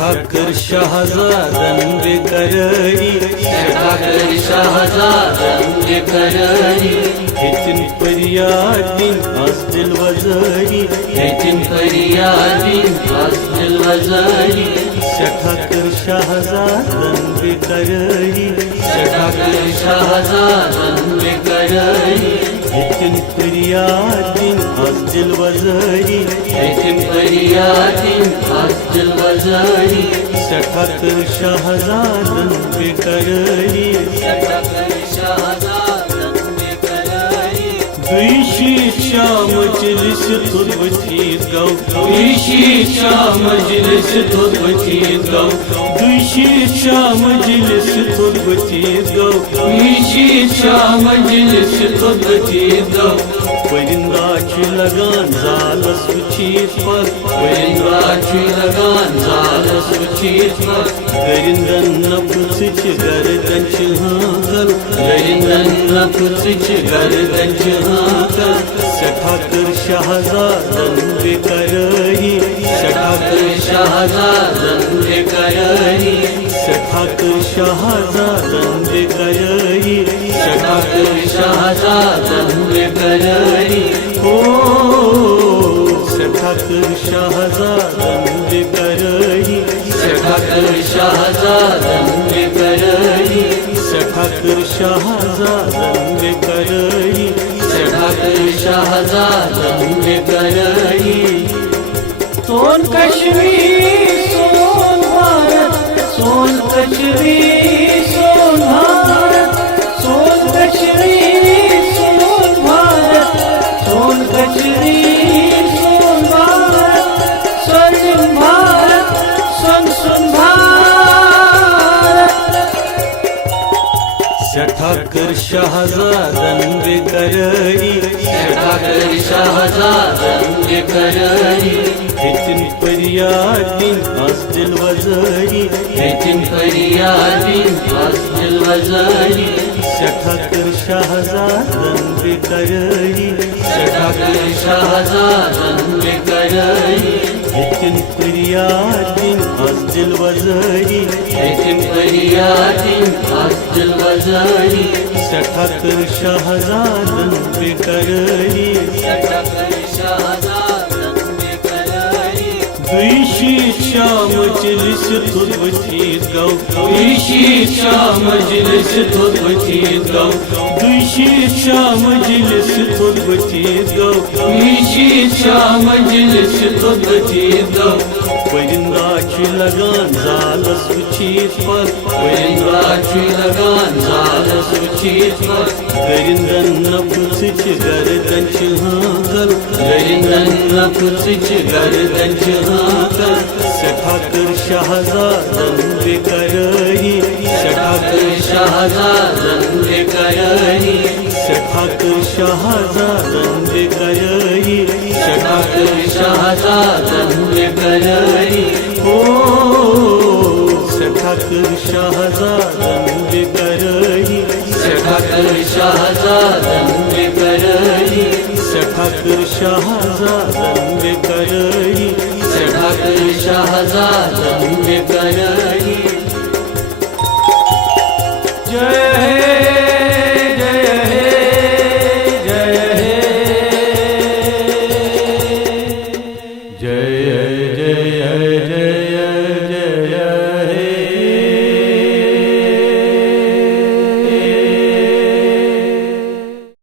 ठाकर शाहजादन बेकरारी, ठाकर शाहजादन बेकरारी, हेतिन फरियादिन आज दिल वजारी, हेतिन फरियादिन आज दिल वजारी, ठाकर शाहजादन बेकरारी, ठाकर शाहजादन बेकरारी, हेतिन फरियादिन आज दिल वजारी, हेतिन फरियादिन आज दिल वजारी, ठाकर शाहजादन बेकरारी, ठाकर शाहजादन बेकरारी, दुईशी शाम मजलिस तुर्बती गौ, दुईशी शाम मजलिस तुर्बती गौ, दुईशी शाम मजलिस तुर्बती गौ, दुईशी शाम मजलिस तुर्बती गौ, परिंदा लगान जालस वचीत पर, परिंदा लगान जालस वचीत पर, गरिंदन नफस गर्दन हाकल, गरिंदन नफस गर्दन हाकल, ठाकर शाहजादन बेकरारी, ठाकर शाहजादन बेकरारी, ठाकर शाहजादन बेकरारी, ठाकर शाहजादन बेकरारी, ओ ठाकर शाहजादन बेकरारी, ठाकर शाहजादन बेकरारी, ठाकर शाहजादन बेकरारी, ठाकर शाहजादन बेकरारी, सोन कश्मीर सोन भारत, सोन कश्मीर सोन भारत, सोन कश्मीर सोन भारत, सोन कश्मीर सोन भारत, स्वर्णिम भारत सुन भारत। ठाकर शाहजादन बेकरारी, ठाकर शाहजादन बेकरारी, हेतिन फरियादिन आज दिल वजारी, हेतिन फरियादिन आज दिल वजारी, ठाकर शाहजादन बेकरारी, ठाकर शाहजादन बेकरारी, हेतिन फरियादिन आज दिल वजारी, हेतिन फरियादिन आज दिल वजारी, ठाकर शाहजादन बेकरारी, ठाकर शाहजादन बेकरारी, दुईशी शाम मजलिस तुर्बती गौ, दुईशी शाम मजलिस तुर्बती गौ, दुईशी शाम मजलिस तुर्बती गौ, दुईशी शाम मजलिस तुर्बती गौ, परिंदा लगान जालस वचीत पर, परिंदा लगान जालस वचीत पर, गरिंदन नफस गर्दन हाकल, गरिंदन नफस गर्दन हाकल, ठाकर शाहजादन बेकरारी, ठाकर शाहजादन बेकरारी, ठाकर शाहजादन बेकरारी, ठाकर शाहजादन बेकरारी, ओ ठाकर शाहजादन बेकरारी, ठाकर शाहजादन बेकरारी, ठाकर शाहजादन बेकरारी, ठाकर शाहजादन बेकरारी, जय